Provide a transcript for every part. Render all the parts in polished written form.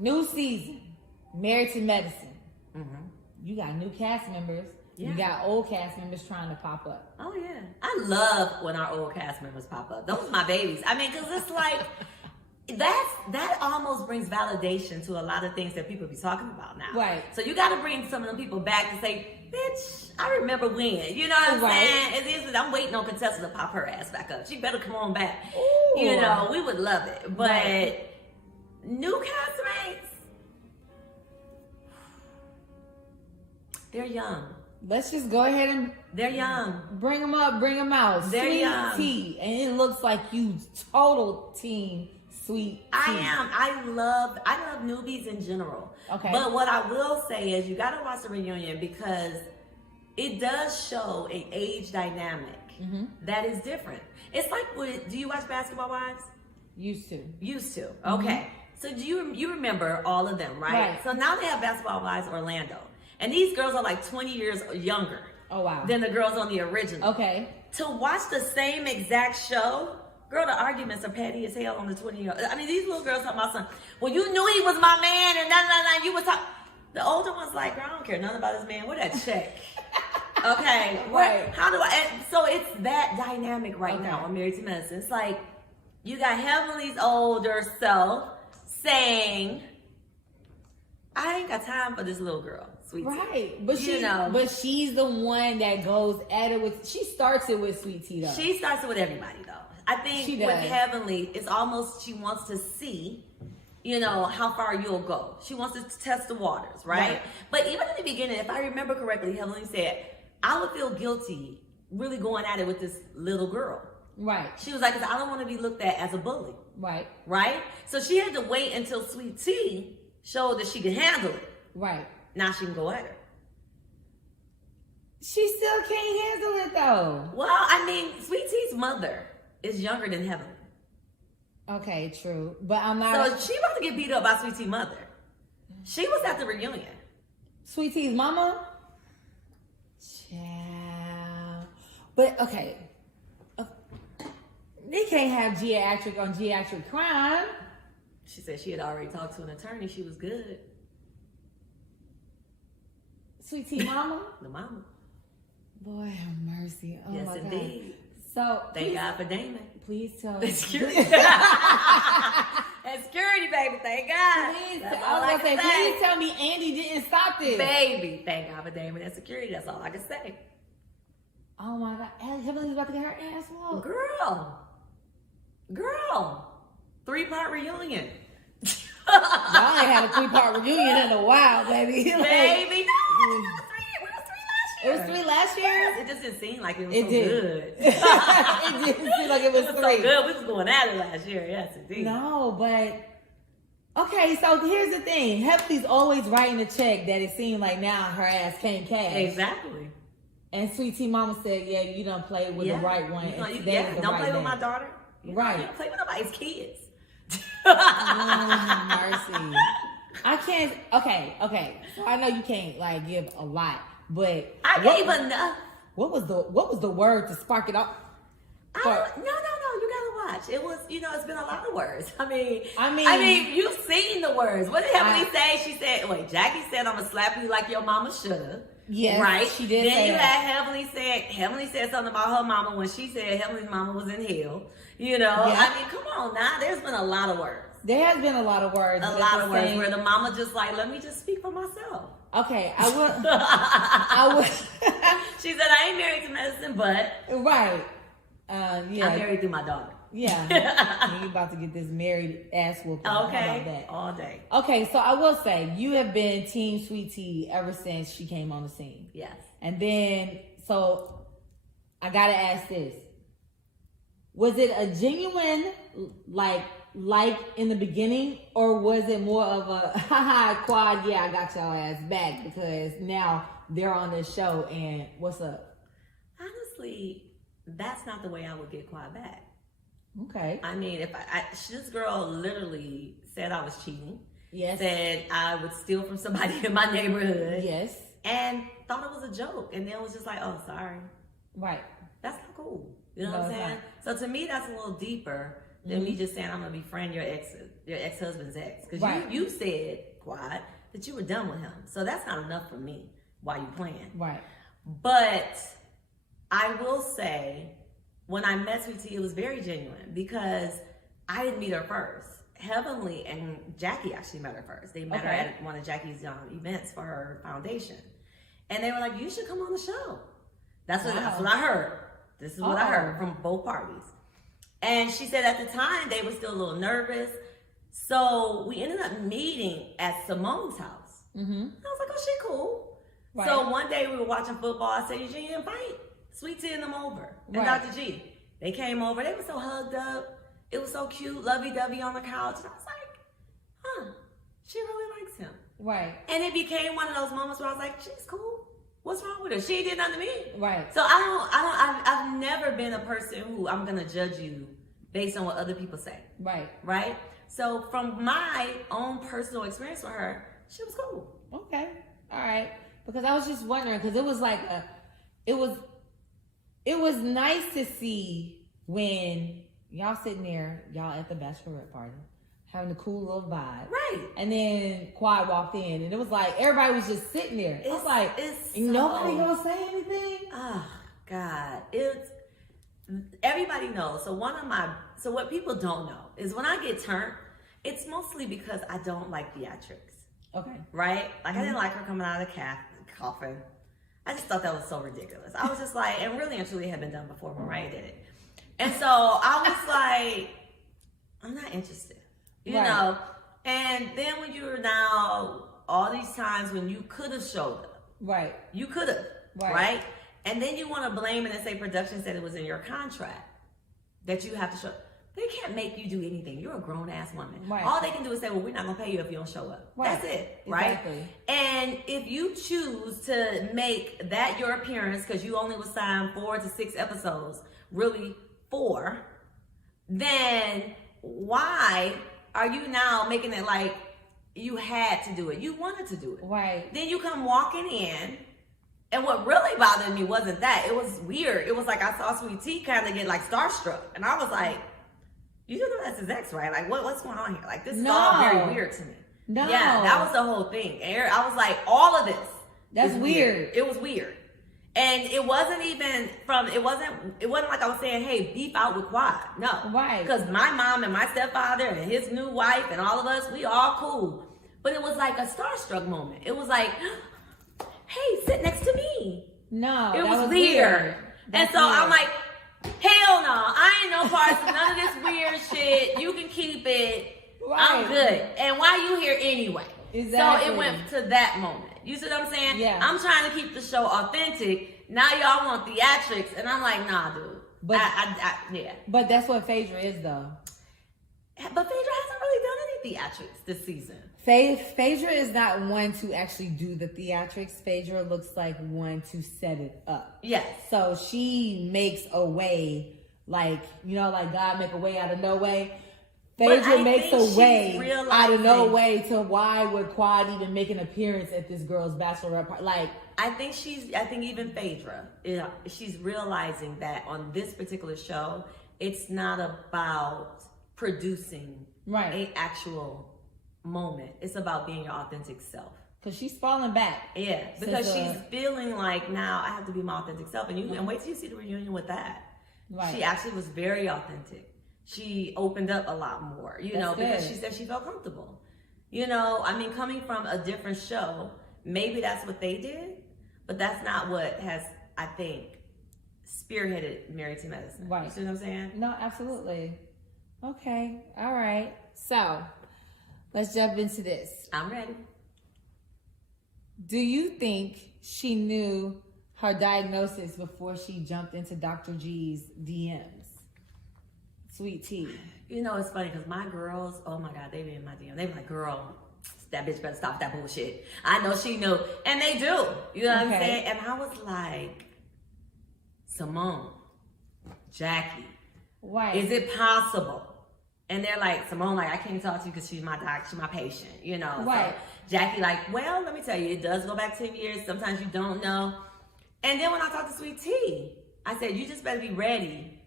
New season, Married to Medicine. You got new cast members. Yeah. You got old cast members trying to pop up. Oh yeah, I love when our old cast members pop up. Those are my babies. I mean, because it's like that almost brings validation to a lot of things that people be talking about now. Right. So you got to bring some of them people back to say, bitch, I remember when. You know what I'm saying? I'm waiting on Contessa to pop her ass back up. She better come on back. Ooh. You know, we would love it. But new castmates, they're young. Let's just go ahead and... They're young. Bring them up, bring them out. They're Sweet young. Tea. And it looks like you total team Sweet Tea. I am. I love newbies in general. Okay. But what I will say is you got to watch the reunion because it does show an age dynamic that is different. It's like, do you watch Basketball Wives? Used to. Okay. So do you remember all of them, right? So now they have Basketball Wives Orlando. And these girls are like 20 years younger than the girls on the original. Okay. To watch the same exact show, girl, the arguments are petty as hell on the 20-year-old. I mean, these little girls talking about something. Well, you knew he was my man and you was talking. The older one's like, girl, I don't care nothing about this man. Where that check? Okay. How do I? And so it's that dynamic right now on Married to Medicine. It's like you got Heavenly's older self saying, I ain't got time for this little girl. Sweet Tea. But but she's the one that goes at it with. She starts it with Sweet Tea though. She starts it with everybody though. I think with Heavenly, it's almost she wants to see, how far you'll go. She wants to test the waters, right? But even in the beginning, if I remember correctly, Heavenly said, "I would feel guilty really going at it with this little girl." Right. She was like, "Cause I don't want to be looked at as a bully." Right. Right. So she had to wait until Sweet Tea showed that she could handle it. Right. Now she can go at her. She still can't handle it though. Well, I mean, Sweet Tea's mother is younger than Heavenly. Okay, true. But I'm not. So she about to get beat up by Sweet Tea's mother. She was at the reunion. Sweet Tea's mama? Child. But okay. They can't have geriatric on geriatric crime. She said she had already talked to an attorney. She was good. Sweet Tea mama? The mama. Boy, have mercy. Oh yes, my indeed. God. So thank God for Damon. Please tell me. Security. That's security, baby. Thank God. Please tell me Andy didn't stop this. Baby, thank God for Damon and security. That's all I can say. Oh my God. Heavenly's about to get her ass whooped. Girl. 3-part reunion. Y'all ain't had a 3-part reunion in a while, baby. Baby, no. It was 3 last year. It was 3 last year? It just didn't seem like it was so good. It didn't seem like it was 3. So good. We was going at it last year. Yes, indeed. No, but... Okay, so here's the thing. Heavenly's always writing a check that it seemed like now her ass can't cash. Exactly. And Sweet Tea Mama said, yeah, you done played with the right one. Don't play with my daughter. Right. You don't play with nobody's kids. Mercy. I can't. Okay. So I know you can't give a lot, but I gave enough. What was the word to spark it up? No. You gotta watch. It was, it's been a lot of words. I mean, you've seen the words. What did Heavenly say? She said, "Wait, Jackie said I'm gonna slap you like your mama shoulda." Yes, right. She did. Then you had Heavenly said something about her mama when she said Heavenly's mama was in hell. I mean, come on now. There's been a lot of words. There has been a lot of words. A lot of words where the mama just let me just speak for myself. Okay, I will. She said, I ain't married to medicine, but. Right. Yeah. I'm married through my daughter. Yeah. You about to get this married ass whooping. Okay. How about that? All day. Okay, so I will say, you have been Team Sweet Tea ever since she came on the scene. Yes. And then, so I gotta ask this. Was it a genuine, like in the beginning, or was it more of a, haha, Quad, yeah, I got y'all ass back because now they're on this show and what's up? Honestly, that's not the way I would get Quad back. Okay. I mean, if this girl literally said I was cheating. Yes. Said I would steal from somebody in my neighborhood. Yes. And thought it was a joke. And then was just like, oh, sorry. Right. That's not cool. You know what I'm saying? So to me, that's a little deeper than me just saying I'm gonna befriend your ex-husband's ex. Because Right. you said, Quad, that you were done with him. So that's not enough for me while you playing. Right. But I will say, when I met Sweet Tea, it was very genuine because I didn't meet her first. Heavenly and Jackie actually met her first. They met her at one of Jackie's events for her foundation. And they were like, you should come on the show. That's what I heard. This is what I heard from both parties. And she said at the time, they were still a little nervous. So we ended up meeting at Simone's house. I was like, oh, she cool. Right. So one day we were watching football. I said, Eugene, invite Sweet Tea and them over. And Dr. G. They came over. They were so hugged up. It was so cute, lovey-dovey on the couch. And I was like, huh, she really likes him. Right. And it became one of those moments where I was like, she's cool. What's wrong with her? She did nothing to me. Right. So I've never been a person who I'm going to judge you based on what other people say. Right. Right? So from my own personal experience with her, she was cool. Okay. All right. Because I was just wondering, because it was like it was nice to see when y'all sitting there, y'all at the bachelorette party, having a cool little vibe. Right. And then Quad walked in, and it was like, everybody was just sitting there. I was like, nobody gonna say anything? Oh, God. Everybody knows. So what people don't know is when I get turned, it's mostly because I don't like theatrics. Okay. Right? Like, I didn't like her coming out of the coffin. I just thought that was so ridiculous. I was just like, and really and truly had been done before Mariah did it. And so I was like, I'm not interested. You know? And then when you're now, all these times when you could have showed up. Right. You could have. Right. And then you want to blame it and say production said it was in your contract that you have to show up. They can't make you do anything. You're a grown-ass woman. Right. All they can do is say, well, we're not going to pay you if you don't show up. Right. That's it. Right? Exactly. And if you choose to make that your appearance, because you only was signed 4 to 6 episodes, really 4, then why are you now making it like you had to do it? You wanted to do it. Right. Then you come walking in, and what really bothered me wasn't that. It was weird. It was like I saw Sweet Tea kind of get like starstruck. And I was like, you do know that's his ex, right? Like, what's going on here? Like, this is all very weird to me. No. Yeah, that was the whole thing. I was like, all of this. That's weird. It was weird. And it wasn't even it wasn't like I was saying, hey, beef out with Quad. No. Right. Because my mom and my stepfather and his new wife and all of us, we all cool. But it was like a starstruck moment. It was like, hey, sit next to me. No. It was weird. And so I'm like, hell no, I ain't no parts of none of this weird shit. You can keep it. Right. I'm good. And why you here anyway? Exactly. So it went to that moment. You see what I'm saying? Yeah. I'm trying to keep the show authentic. Now y'all want theatrics, and I'm like, nah, dude. But yeah. But that's what Phaedra is, though. But Phaedra hasn't really done any theatrics this season. Phaedra is not one to actually do the theatrics. Phaedra looks like one to set it up. Yes. So she makes a way, like, you know, like God make a way out of no way. Phaedra makes a way out of no way to why would Quad even make an appearance at this girl's bachelorette party? Like, I think even Phaedra, she's realizing that on this particular show, it's not about producing an actual moment. It's about being your authentic self. Because she's falling back. Yeah, because she's feeling like, now I have to be my authentic self. And wait till you see the reunion with that. Right. She actually was very authentic. She opened up a lot more, because she said she felt comfortable. I mean, coming from a different show, maybe that's what they did, but that's not what has, I think, spearheaded Married to Medicine. Right. You see what I'm saying? No, absolutely. Okay. All right. So, let's jump into this. I'm ready. Do you think she knew her diagnosis before she jumped into Dr. G's DMs? Sweet Tea. It's funny because my girls, oh my God, they be in my DM. They be like, girl, that bitch better stop that bullshit. I know she knew. And they do. You know what I'm saying? And I was like, Simone, Jackie, is it possible? And they're like, Simone, like, I can't talk to you because she's my doc, she's my patient, Right. So Jackie, like, well, let me tell you, it does go back 10 years. Sometimes you don't know. And then when I talked to Sweet Tea, I said, you just better be ready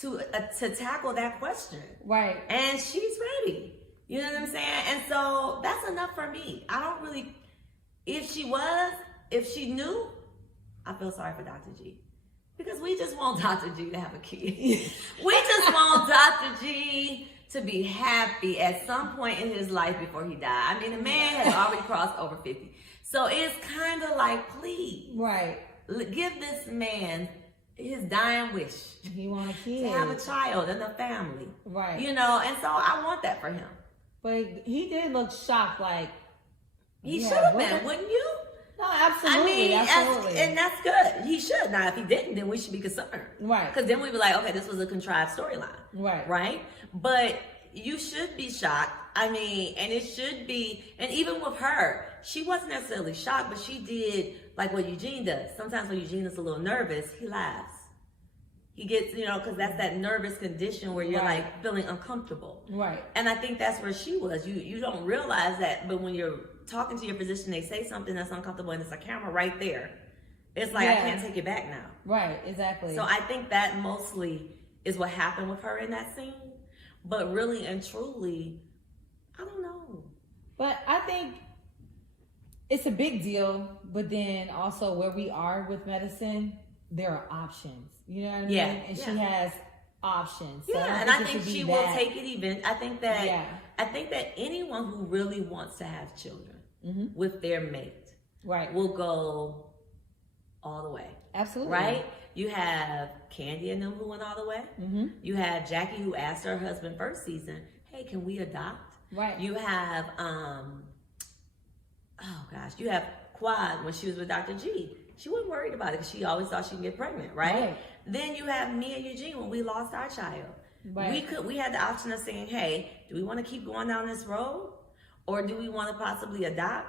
to tackle that question. Right. And she's ready. You know what I'm saying? And so that's enough for me. I don't really, if she knew, I feel sorry for Dr. G. Because we just want Dr. G to have a kid. We just want Dr. G to be happy at some point in his life before he died. I mean, the man has already crossed over 50. So it's kind of like, please. Right. Give this man his dying wish. He want a kid. To have a child and a family. Right. You know, and so I want that for him. But he did look shocked, like. He should have been, wouldn't you? No, absolutely. I mean, absolutely. and that's good. He should. Now, if he didn't, then we should be concerned. Right. Because then we'd be like, okay, this was a contrived storyline. Right. Right? But you should be shocked. I mean, and it should be, and even with her, she wasn't necessarily shocked, but she did like what Eugene does. Sometimes when Eugene is a little nervous, he laughs. He gets, you know, because that's that nervous condition where you're like feeling uncomfortable. Right. And I think that's where she was. You don't realize that, but when you're talking to your physician, they say something that's uncomfortable and there's a camera right there. It's like, I can't take it back now. Right, exactly. So I think that mostly is what happened with her in that scene. But really and truly, I don't know. But I think it's a big deal, but then also where we are with medicine, there are options. You know what I mean? And she has options. So I think she will take it even. I think that anyone who really wants to have children with their mate will go all the way. Absolutely. Right? You have Candy and them who went all the way. You have Jackie who asked her husband first season, hey, can we adopt? Right. You have, you have Quad when she was with Dr. G. She wasn't worried about it because she always thought she could get pregnant, right? Then you have me and Eugene when we lost our child. Right. We had the option of saying, hey, do we want to keep going down this road? Or do we want to possibly adopt?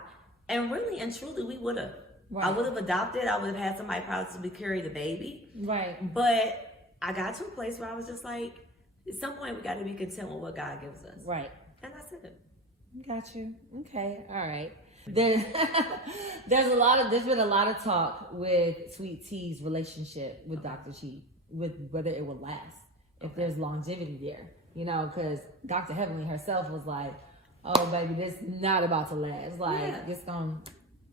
And really and truly, we would have. Right. I would have adopted. I would have had somebody possibly carry the baby. Right. But I got to a place where I was just like, at some point, we got to be content with what God gives us. Right. And that's it. Got you. Okay. All right. There's been a lot of talk with Sweet T's relationship with Dr. G, with whether it will last, if there's longevity there, you know, because Dr. Heavenly herself was like, oh baby, this not about to last. Like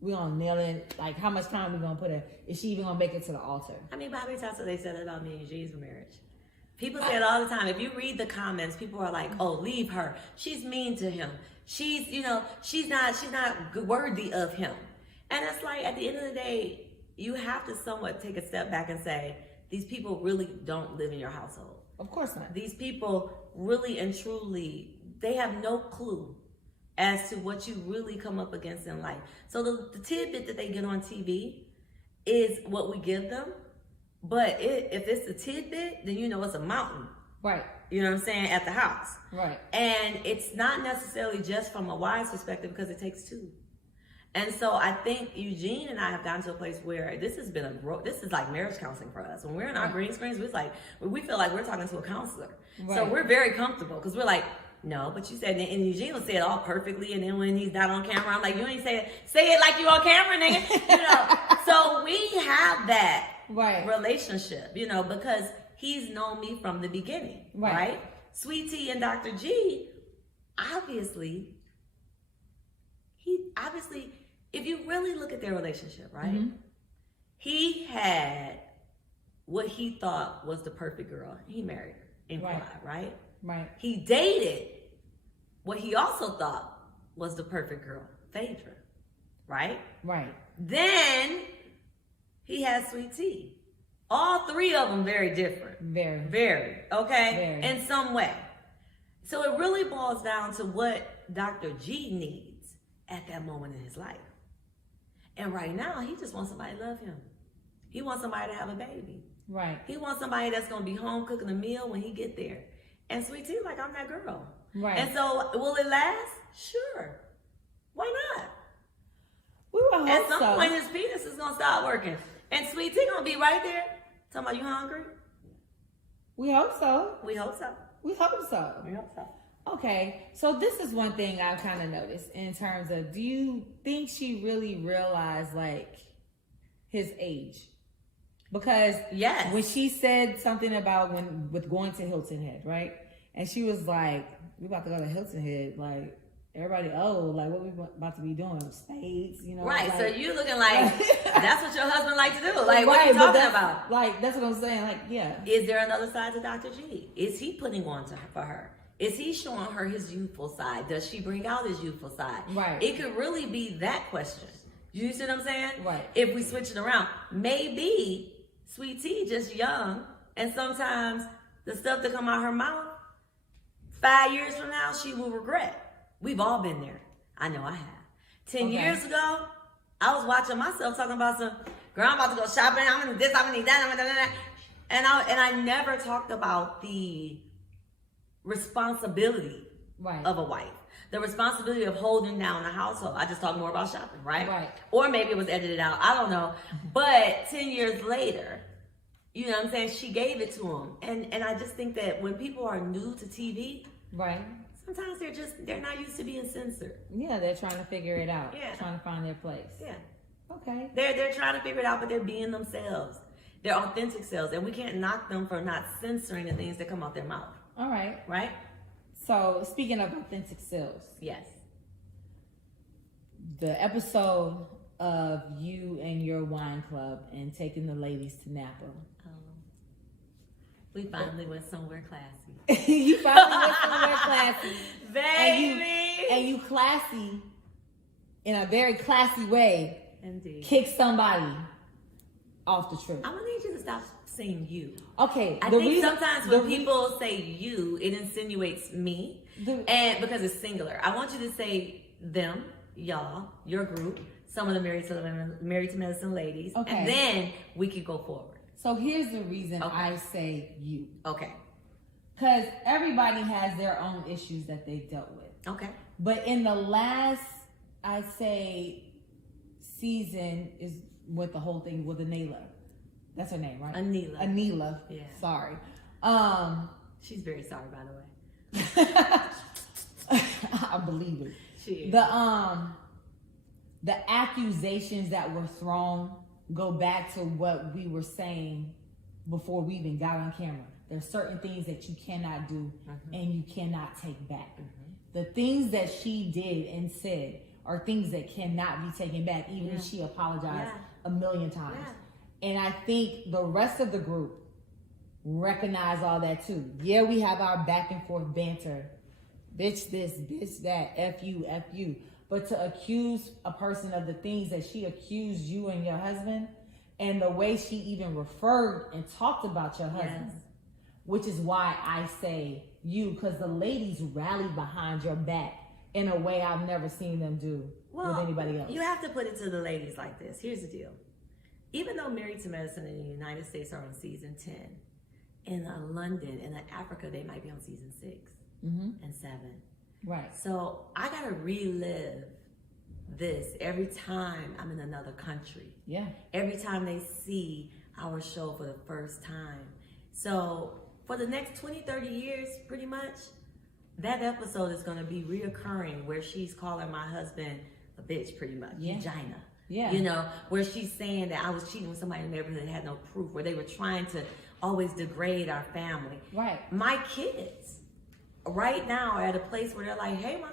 we gonna nail it. Like how much time we gonna put in? Is she even gonna make it to the altar? I mean, how many times have they said that about me and Eugene's marriage? People say it all the time. If you read the comments, people are like, oh, leave her. She's mean to him. She's, you know, she's not worthy of him. And it's like, at the end of the day, you have to somewhat take a step back and say, these people really don't live in your household. Of course not. These people really and truly, they have no clue as to what you really come up against in life. So the tidbit that they get on TV is what we give them. But if it's a tidbit, then you know it's a mountain. Right. You know what I'm saying? At the house. Right. And it's not necessarily just from a wise perspective because it takes two. And so I think Eugene and I have gotten to a place where this has been this is like marriage counseling for us. When we're in our green screens, we feel like we're talking to a counselor. Right. So we're very comfortable because we're like, no, but you said, and Eugene will say it all perfectly, and then when he's not on camera, I'm like, you ain't say it like you on camera, nigga. You know. So we have that relationship, you know, because he's known me from the beginning, right? Sweet T and Dr. G, obviously, if you really look at their relationship, right? He had what he thought was the perfect girl. He married her in Quad, right? Right. He dated what he also thought was the perfect girl, Phaedra, right? Right. Then he has Sweet T. All three of them very different. Very. Okay? Very. In some way. So it really boils down to what Dr. G needs at that moment in his life. And right now, he just wants somebody to love him. He wants somebody to have a baby. Right. He wants somebody that's going to be home cooking a meal when he get there. And Sweet T, like, I'm that girl. Right. And so, will it last? Sure. Why not? We will hope at some point, his penis is going to stop working. And Sweet T going to be right there. Talking about, you hungry? We hope so. We hope so. We hope so. We hope so. Okay. So this is one thing I've kind of noticed in terms of, do you think she really realized, like, his age? Because Yes. when she said something about with going to Hilton Head, right? And she was like, "We about to go to Hilton Head, like." Everybody, like what we about to be doing? Spades, you know? Right. Like, So you looking like that's what your husband like to do. Like, what right, are you but talking about? Like, that's what I'm saying. Like, yeah. Is there another side to Dr. G? Is he putting on for her? Is he showing her his youthful side? Does she bring out his youthful side? Right. It could really be that question. You see what I'm saying? Right. If we switch it around, maybe Sweet Tea just young, and sometimes the stuff that come out her mouth, 5 years from now, she will regret. We've all been there. I know I have. 10 years ago, I was watching myself talking about some, girl, I'm about to go shopping. I'm gonna do this, I'm gonna need that, I'm gonna do that. And I never talked about the responsibility of a wife. The responsibility of holding down a household. I just talked more about shopping, right? Right. Or maybe it was edited out. I don't know. But 10 years later, you know what I'm saying? She gave it to him. And I just think that when people are new to TV, right. sometimes they're not used to being censored. Yeah, they're trying to figure it out. Yeah. Trying to find their place. Yeah. Okay. They're trying to figure it out, but they're being themselves. They're authentic selves. And we can't knock them for not censoring the things that come out their mouth. All right. Right? So, speaking of authentic selves. Yes. The episode of you and your wine club and taking the ladies to Napa. We finally went somewhere classy. You finally went somewhere classy. Baby! And you classy, in a very classy way, Indeed. kick somebody off the trip. I'm going to need you to stop saying you. Okay. I think sometimes when people say you, it insinuates me. And because it's singular. I want you to say them, y'all, your group, some of the Married to Medicine ladies. Okay. And then we can go forward. So here's the reason I say you. Okay. Because everybody has their own issues that they dealt with. Okay. But in the last, I say, season is with the whole thing with Anila. That's her name, right? Anila. Yeah. Sorry. She's very sorry, by the way. I believe it. She is. The accusations that were thrown go back to what we were saying before we even got on camera. There's certain things that you cannot do and you cannot take back. The things that she did and said are things that cannot be taken back, even if she apologized a million times. Yeah. And I think the rest of the group recognize all that too. Yeah, we have our back and forth banter. Bitch this, bitch that, F you. But to accuse a person of the things that she accused you and your husband, and the way she even referred and talked about your husband, which is why I say you, because the ladies rallied behind your back in a way I've never seen them do with anybody else. You have to put it to the ladies like this. Here's the deal. Even though Married to Medicine in the United States are on season 10, in London and in Africa, they might be on season 6 and 7. Right. So I got to relive this every time I'm in another country. Yeah. Every time they see our show for the first time. So for the next 20, 30 years, pretty much, that episode is going to be reoccurring where she's calling my husband a bitch, pretty much. Vagina. Yeah. You know, where she's saying that I was cheating with somebody in the neighborhood that had no proof, where they were trying to always degrade our family. Right. My kids right now are at a place where they're like, hey, Mom,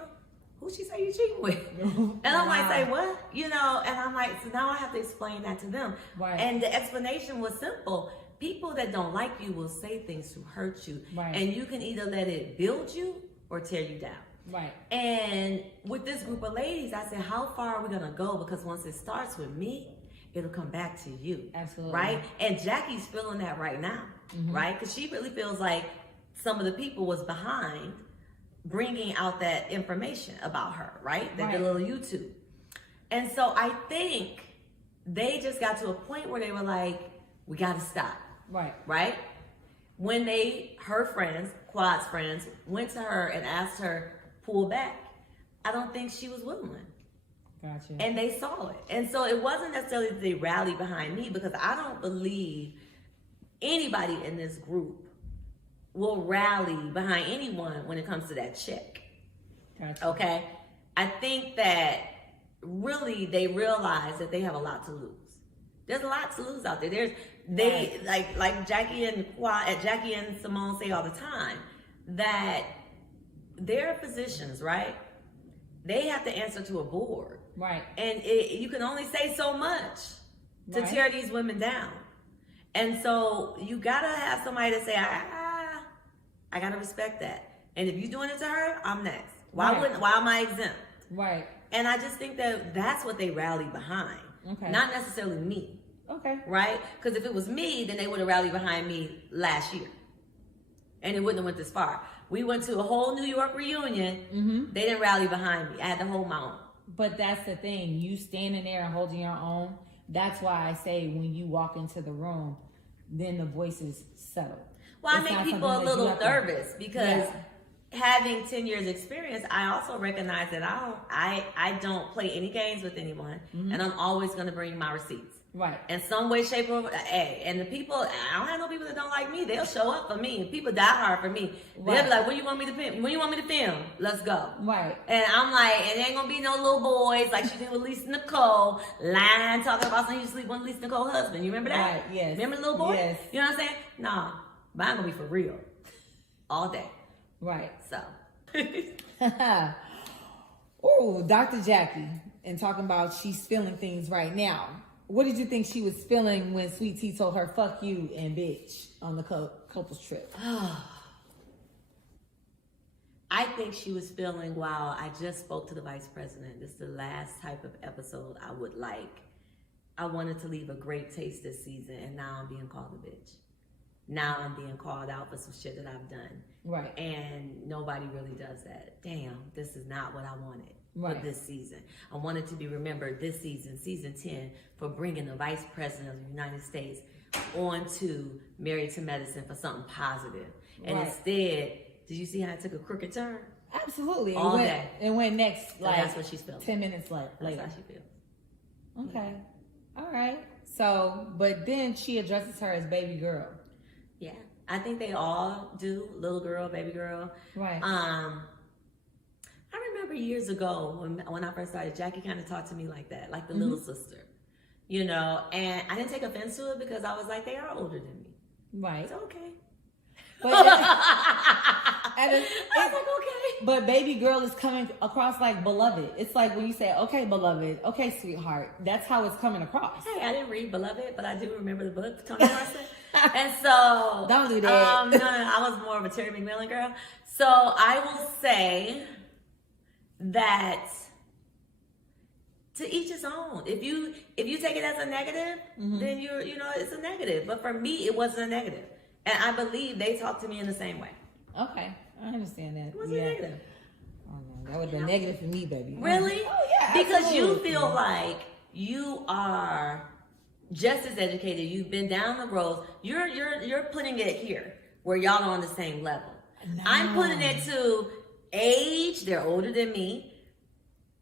who she say you cheating with? And I'm like, say what? You know, and I'm like, so now I have to explain that to them. Right. And the explanation was simple. People that don't like you will say things to hurt you. Right. And you can either let it build you or tear you down. Right. And with this group of ladies, I said, how far are we going to go? Because once it starts with me, it'll come back to you. Absolutely. Right? And Jackie's feeling that right now. Right? Because she really feels like some of the people was behind bringing out that information about her, right? The little YouTube. And so I think they just got to a point where they were like, we got to stop. Right. Right? When her friends, Quad's friends, went to her and asked her, pull back, I don't think she was willing. Gotcha. And they saw it. And so it wasn't necessarily that they rallied behind me, because I don't believe anybody in this group will rally behind anyone when it comes to that check. Gotcha. Okay? I think that really they realize that they have a lot to lose. There's a lot to lose out there. Like Jackie and Simone say all the time that their physicians, right? They have to answer to a board, right? And you can only say so much to tear these women down. And so you gotta have somebody to say, I gotta respect that. And if you're doing it to her, I'm next. Why am I exempt? Right. And I just think that that's what they rally behind. Okay. Not necessarily me. Okay. Right? Because if it was me, then they would have rallied behind me last year. And it wouldn't have went this far. We went to a whole New York reunion. Mm-hmm. They didn't rally behind me. I had to hold my own. But that's the thing. You standing there and holding your own. That's why I say when you walk into the room, then the voices settle. Well, I make people a little nervous because having 10 years experience, I also recognize that I don't play any games with anyone, and I'm always going to bring my receipts. Right. In some way, shape, or and the people, I don't have no people that don't like me. They'll show up for me. People die hard for me. Right. They'll be like, when you want me to film? When you want me to film? Let's go. Right. And I'm like, and there ain't gonna be no little boys like she did with Lisa Nicole, lying, talking about something you sleep with Lisa Nicole's husband. You remember that? Right, yes. Remember the little boy? Yes. You know what I'm saying? Nah, but I'm gonna be for real. All day. Right. So. Oh, Dr. Jackie, and talking about she's feeling things right now. What did you think she was feeling when Sweet Tea told her "fuck you" and "bitch" on the couples trip? I think she was feeling, wow, I just spoke to the vice president. This is the last type of episode I would like. I wanted to leave a great taste this season, and now I'm being called a bitch. Now I'm being called out for some shit that I've done. Right. And nobody really does that. Damn, this is not what I wanted. Right. For this season. I wanted to be remembered this season, season 10, for bringing the Vice President of the United States on to Married to Medicine for something positive. And instead, did you see how it took a crooked turn? Absolutely. All day. It went next, so that's what she's feeling. 10 minutes later. That's how she feels. Okay. Yeah. All right. So, but then she addresses her as baby girl. Yeah. I think they all do. Little girl, baby girl. Right. I remember years ago when I first started, Jackie kind of talked to me like that, like the little sister, you know, and I didn't take offense to it because I was like, they are older than me. Right. It's okay. But I was like, okay. But baby girl is coming across like beloved. It's like when you say, okay, beloved, okay, sweetheart. That's how it's coming across. Hey, I didn't read Beloved, but I do remember the book, Toni Morrison. And so... Don't do that. No, I was more of a Terry McMillan girl. So I will say that to each his own. If you take it as a negative, then it's a negative. But for me, it wasn't a negative. And I believe they talked to me in the same way. Okay, I understand that. It wasn't negative. Oh, no, that would have been negative for me, baby. Really? Oh, yeah. Because absolutely. you feel like you are just as educated. You've been down the road. You're putting it here where y'all are on the same level. No. I'm putting it to age. They're older than me.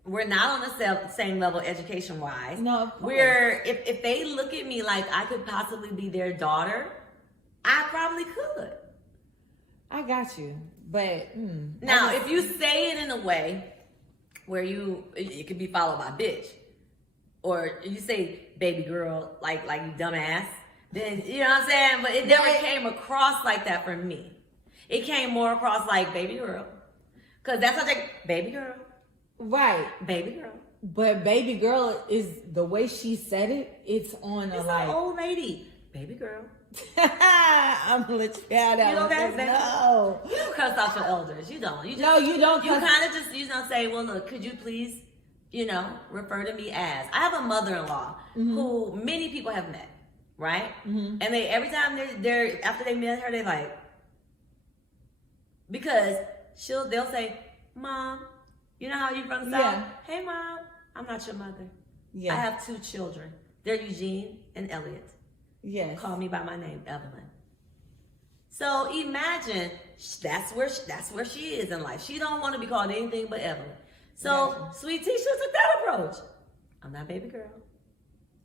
We're not on the same level education wise. No, of course. We're if they look at me like I could possibly be their daughter, I probably could. I got you, but now if you say it in a way where it could be followed by bitch, or you say baby girl like you dumbass, then you know what I'm saying. But it never came across like that for me. It came more across like baby girl, because that's how baby girl, right? Baby girl. But baby girl is the way she said it. It's on it's like an old lady, baby girl. I'm gonna let you have that. You don't one. No, you don't cuss out your elders. You don't. You just, no, you don't. You kind of just say, well, look, could you please, refer to me as. I have a mother-in-law who many people have met, right? And they every time they're after they met her, they like, because they'll say, Mom, you know how you from the South? Yeah. Hey, Mom, I'm not your mother. Yeah. I have 2 children. They're Eugene and Elliot. Yes. Call me by my name, Evelyn. So imagine that's where she is in life. She don't want to be called anything but Evelyn. So Sweet Tea took that approach. I'm not baby girl.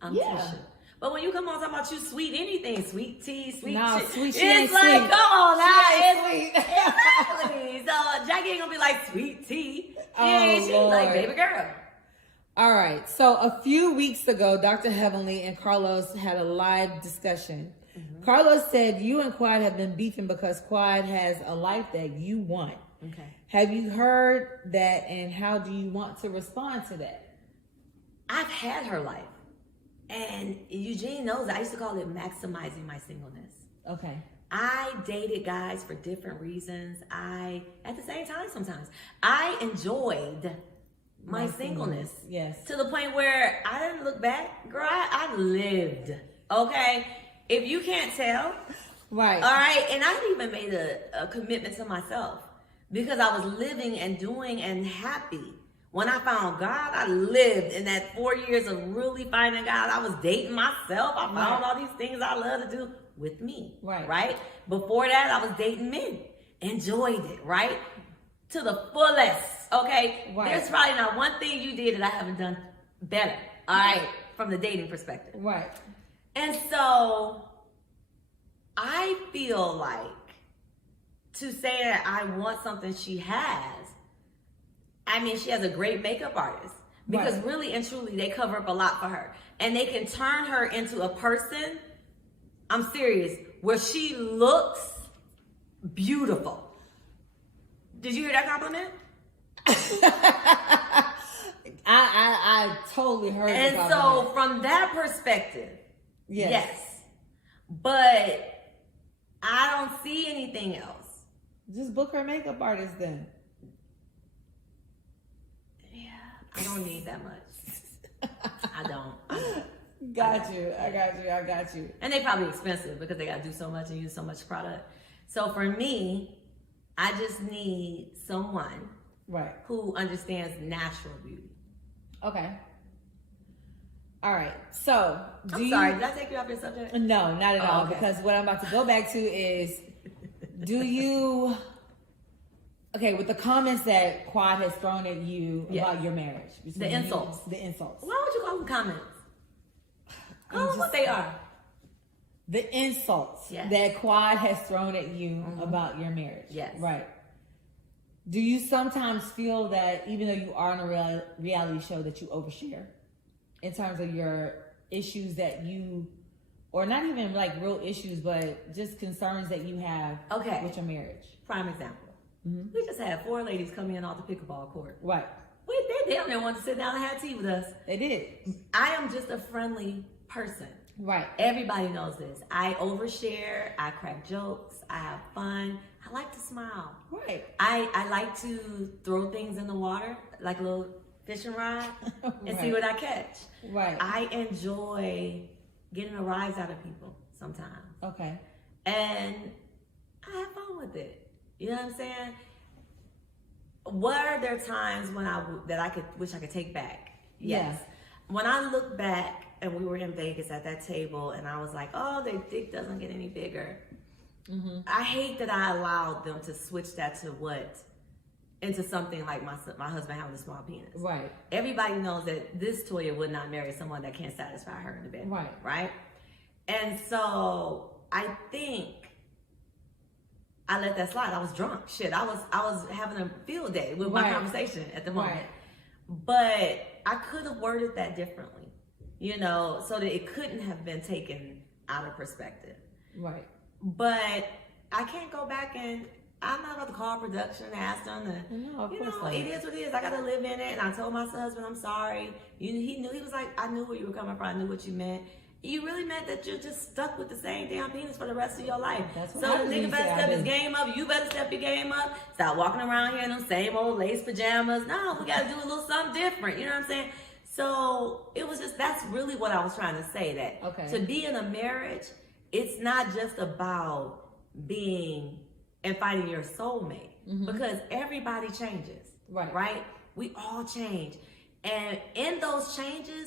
I'm Tisha. But when you come on talking about you sweet anything, Sweet Tea, sweet shit, sweet, it's like, sweet. come on now, it's sweet. Exactly. So Jackie ain't gonna be like Sweet Tea. She's like baby girl. All right. So a few weeks ago, Dr. Heavenly and Carlos had a live discussion. Mm-hmm. Carlos said you and Quad have been beefing because Quad has a life that you want. Okay. Have you heard that, and how do you want to respond to that? I've had her life. And Eugene knows that I used to call it maximizing my singleness. Okay. I dated guys for different reasons. At the same time sometimes, I enjoyed my singleness. Yes. To the point where I didn't look back. Girl, I lived. Okay? If you can't tell. Right. All right? And I even made a commitment to myself because I was living and doing and happy. When I found God, I lived in that 4 years of really finding God. I was dating myself. I found all these things I love to do with me. Right. Right? Before that, I was dating men. Enjoyed it, right? To the fullest. Okay? Right. There's probably not one thing you did that I haven't done better. All right? From the dating perspective. Right. And so I feel like to say that I want something she has, I mean, she has a great makeup artist because really and truly they cover up a lot for her. And they can turn her into a person, I'm serious, where she looks beautiful. Did you hear that compliment? I totally heard it. And so from that perspective, yes. But I don't see anything else. Just book her makeup artist then. I don't need that much. I don't. Got you. I got you. And they probably expensive because they got to do so much and use so much product. So for me, I just need someone who understands natural beauty. Okay. All right. So, I'm sorry. Did I take you off your subject? No, not at all. Okay. Because what I'm about to go back to is, do you... Okay, with the comments that Quad has thrown at you about your marriage. The insults. The insults. Why would you call them comments? Call them what they are. The insults that Quad has thrown at you about your marriage. Yes. Right. Do you sometimes feel that even though you are on a reality show that you overshare in terms of your issues that you, or not even like real issues, but just concerns that you have with your marriage? Prime example. Mm-hmm. We just had 4 ladies come in off the pickleball court. Right. They damn near wanted to sit down and have tea with us. They did. I am just a friendly person. Right. Everybody knows this. I overshare. I crack jokes. I have fun. I like to smile. Right. I like to throw things in the water, like a little fishing rod, and see what I catch. Right. I enjoy getting a rise out of people sometimes. Okay. And I have fun with it. You know what I'm saying? Were there times when I wish I could take back? Yes. When I look back and we were in Vegas at that table and I was like, oh, their dick doesn't get any bigger. Mm-hmm. I hate that I allowed them to switch that into something like my husband having a small penis. Right. Everybody knows that this Toya would not marry someone that can't satisfy her in the bed. Right. Right? And so I think I let that slide. I was drunk. Shit, I was having a field day with my conversation at the moment. Right. But I could have worded that differently, so that it couldn't have been taken out of perspective. Right. But I can't go back and I'm not about to call production and ask them to. No, of course not. It is what it is. I got to live in it. And I told my husband, I'm sorry. He knew. He was like, I knew where you were coming from. I knew what you meant. You really meant that you're just stuck with the same damn penis for the rest of your life. So the nigga better step his game up. You better step your game up. Stop walking around here in them same old lace pajamas. No, we got to do a little something different. You know what I'm saying? So it was just, that's really what I was trying to say. That to be in a marriage, it's not just about being and finding your soulmate. Mm-hmm. Because everybody changes. Right? We all change. And in those changes,